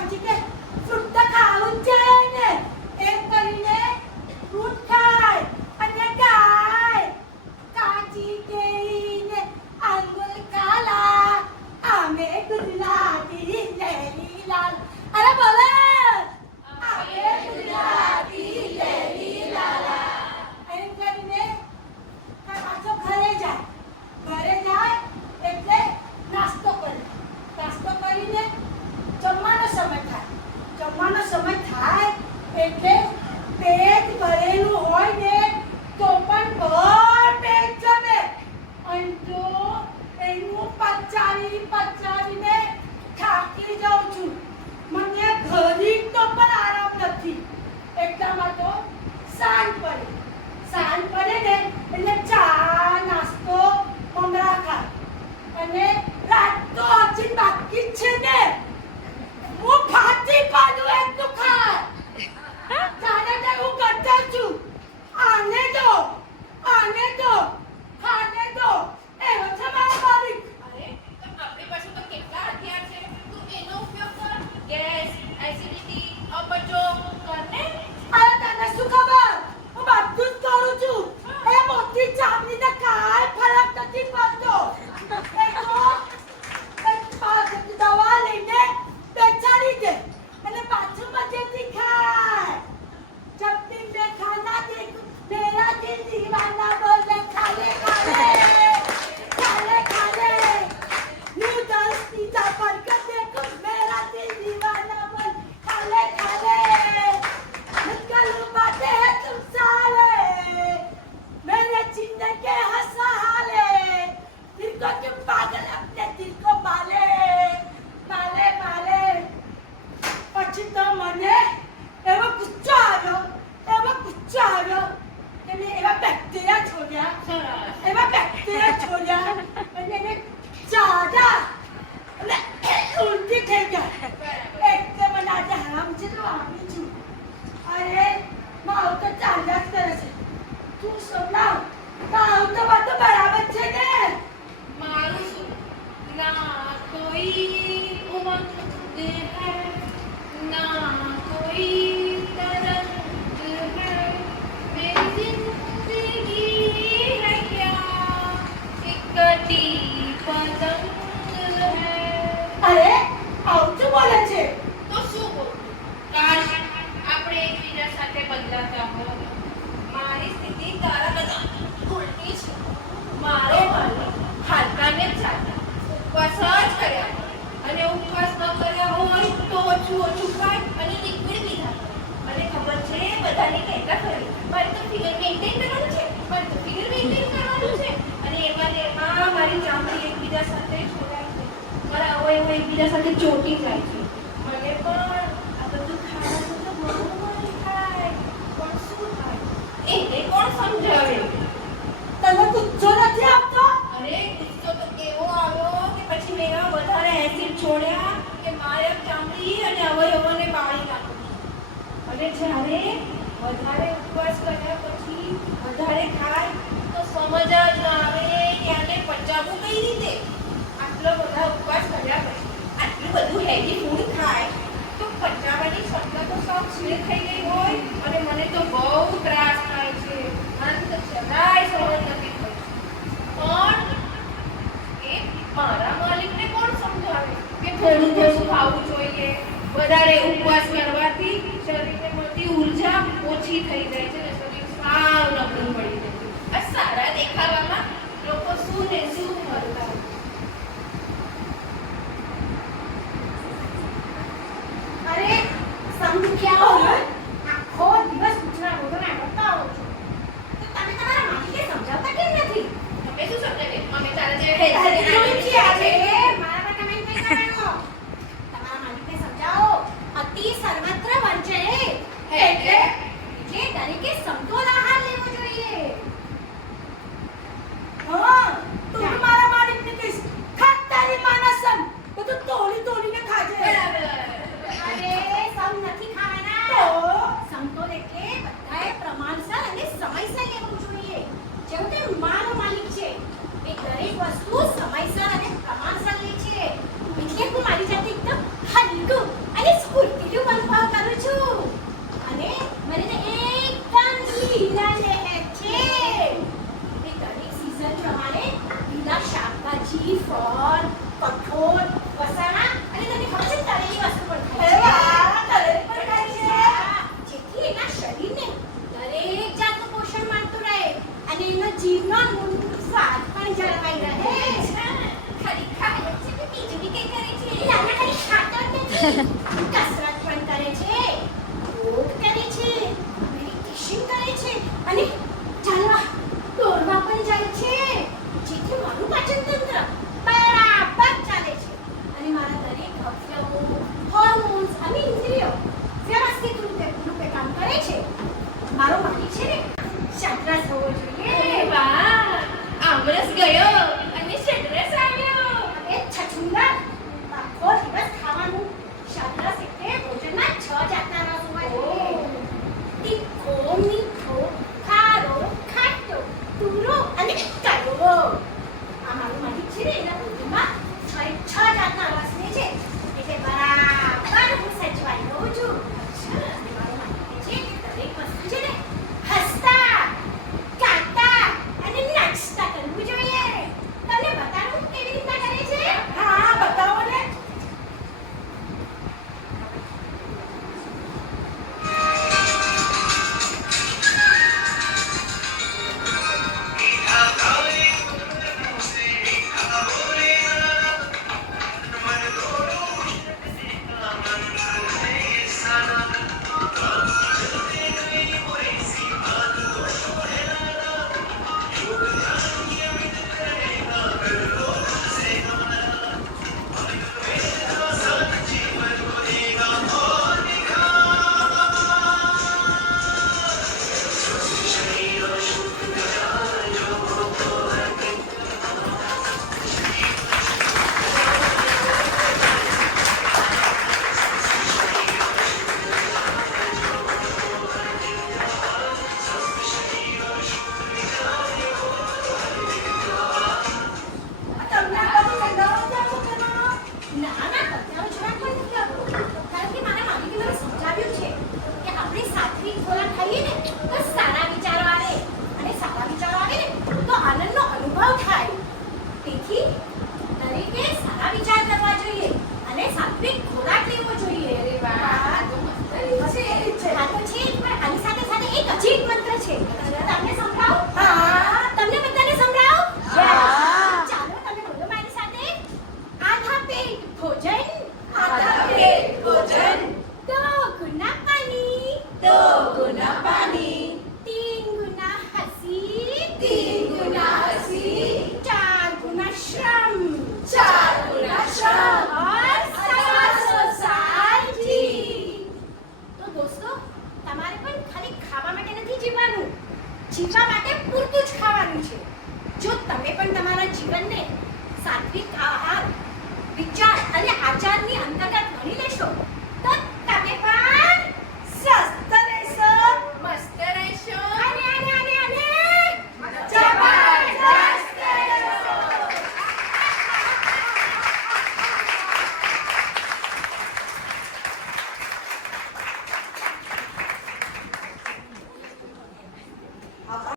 પછી કે ફ્રૂટ તો ખાવું જ છે ને એમ કરીને ફ્રૂટ ખાય અને ગાય કાચી કેરીને આંગુલ કાલા આમે ગુજરાતી લેલી લાલ અરે બોલે આમે ગુજરાતી લેલી લાલા એમ કરીને પાછો ઘરે જાય એટલે નાસ્તો કરીને જમવાનો સમય થાય એટલે પેટ ભરેલું હોય ને તો પણ ભર પેટ જમે અને તો એનું પચાવીને થાકી જાઉં છું મને ઘડી તો પણ આરામ નથી એટલામાં તો સાંજ પડે ને એટલે ચા નાસ્તો મમરા ખાય અને રાત તો હજી બાકી જ છે ને હું ફાટી પાડું એટલું ખાય જાણે તે હું કરતા છું આને દો ખાને દો એવો છે મારો માલિક અરે તો આપણી પાસે તો કેટલા હથિયાર છે તું એનો ઉપયોગ કર ગેસ એસિડિટી અપચો કરને અરે તને શું ખબર હું બધું જ કરું છું એ મોટી ચામડીને કાંઈ ફરક નથી પડતો દવા લઈને બેચાડી દે અને પાછું મજેથી ખાય જબ દિન में खाना देख मेरा दिल दीवाना बोले खाले नूडल्स पिज़्ज़ा बर्गर देखो मेरा दिल दीवाना बोल खाले निकल बातें हैं तुम साले मेरे जीने के हंसाले दिल को क्यों पागल अपने दिल को माले પછી તો મને એવો ગુસ્સો આવ્યો કે મેં એવા બેક્ટેરિયા છોડ્યા અને એને ચાડા અને ઉલટી થઈ ગયા એટલે મને આજે હરામ છે તો આવી છું અરે મારું તો ચાલ્યા જ કરે છે તું સંભળાવ તારું તો બધું બરાબર છે ને મારું શું ના કોઈ ઉમંગ હૈ ના કોઈ तरंग है मेरी जिंदगी है क्या एक कटी पतंग है અરે આવું શું બોલે છે તો શું બોલ કાશ આપણે એકબીજા સાથે બદલાતા હોત મારી સ્થિતિ તારા કરતા ઉલટી છે મારો માલિક હાલકાને જ ચાલતા ઉપવાસ જ કર્યા અને ઉપવાસ ન કર્યા હોય તો ઓછું ખાય અને લિક્વિડ પીધા અને ખબર છે બધાને કહેતા ખરી મારે તો ફિગર મેન્ટેન કરવાનું છે અને એમાં મારી ચામડી એકબીજા સાથે જોડાય છે મારા અવયવો એકબીજા સાથે ચોટી જાય છે મને પણ આ બધું ખાવાનું તો બહુ મન થાય પણ શું થાય એને કોણ સમજાવે તને ગુસ્સો નથી આવતો અરે ગુસ્સો તો એવો આવ્યો કે પછી મેં એવા વધારે એસિડ છોડ્યા કે મારી ચામડી અને અવયવોને બાળી નાખ્યું અને જ્યારે વધારે ઉપવાસ કર્યા પછી વધારે ખાય તો સમજ જ ના આવે કે આને પચાવવું કઈ રીતે આટલો બધા ઉપવાસ કર્યા પછી આટલું બધું હેવી ફૂડ ખાય તો પચાવવાની ક્ષમતા તો સાવ સ્લીપ થઈ ગઈ હોય અને મને તો બહુ ત્રાસ થાય છે મને તો જરાય સહન નથી થતું પણ એ મારા માલિકને કોણ સમજાવે કે થોડું ખાવું જોઈએ વધારે ઉપવાસ કરવાથી શરીરને મળતી ઊર્જા ઓછી થઈ જાય છે અને શરીર સાવ નબળું પડી જાય છે આ સારા દેખાવામાં લોકો શું ને શું કરતા અરે સંખ્યાઓ આખો દિવસ કૂતરા બોલવાના કરતા આવો છો તો તમે તમારા માલિકને સમજાવતા કેમ નથી તમે શું સમજાવે અમે તારા જે મારા પર કમેન્ટ નહીં કરવાનો તમારા માલિકને સમજાવો અતિ સર્વત્ર વંચે એટલે દરેકે સમતોલ આહાર લેવો જોઈએ હા તું મારા માલિકને કહીશ ખાતારી માનસમ બધું તોડીને ખાજે બરાબર અરે સમ નથી ખાવાના તો સમતોલ એટલે બધાએ પ્રમાણસર અને સમયસર લેવું જોઈએ જેવું કે મારો માલિક છે એ દરેક વસ્તુ સમયસર અને પ્રમાણસર લે છે એટલે હું મારી જાતે એકદમ હલકું અને કસરત પણ કરે છે, યોગ કરે છે, મેડિટેશન કરે છે અને ચાલવા દોડવા પણ જાય છે, જેથી મારું પાચન તંત્ર બરાબર ચાલે છે અને મારા દરેક અવયવો, હોર્મોન્સ અને ઇન્દ્રિયો વ્યવસ્થિત રૂપે કામ કરે છે. મારો માલિક છે ને શાંતરાજ હોવો જોઈએ. અરે વાહ, આમરસ ગયો અને શટરસ આવ્યો. અરે છછુંદા, આખો દિવસ ખાવાનું. શાંતરાજ એટલે ભોજનમાં 6 જાતના રસ હોય છે. તીખો, મીઠો, ખારો, ખાટો, તુરો અને કડવો. આ મારું માલિક છે ને એના ભોજનમાં 6 જાતના રસ લે છે, એટલે બરાબર હું સચવાઈ રહું છું. અને મારો માલિક કહે છે કે દરેક વસ્તુ છે ને હસતા, ગાતા અને નાચતા કરવું જોઈએ. તમને બતાવું કેવી રીતના કરે છે? હા, બતાવો ને. તમને આ બધું સમજાવવાનું છે તમારો? ના, બતાવો જરાક પણ નથી આવતું. કારણ કે મારા માલિકે મને સમજાવ્યું છે કે આપણે સાત્વિક ખોરાક ખાઈએ ને તો સારા વિચારો આવે અને સારા વિચારો આવે ને તો આનંદનો અનુભવ થાય. તેથી દરેકે સારા વિચાર કરવા જોઈએ અને સાત્વિક ખોરાક લેવો જોઈએ. અરે વાહ, તો મસ્ત રીત છે. હા તો છે જ, પણ આની સાથે સાથે એક હજી એક મંત્ર છે. તમને સંભળાવું? હા, તમને બધાને સંભળાવું? હા. ચાલો તમે બોલો મારી સાથે. આધા પેટ ભોજન, આધા પેટ ભોજન, 2 ગુના પાણી, 2 गुना पानी, 3 गुना हंसी, 3 गुना हंसी, 4 गुना श्रम, 4 गुना श्रम और 700 साल જી. તો દોસ્તો, તમારે પણ ખાલી ખાવા માટે નથી જીવવાનું, જીવવા માટે પૂરતું જ ખાવાનું છે. જો તમે પણ તમારા જીવનને સાત્વિક આહાર, વિચાર અને આચારની અંતર્ગત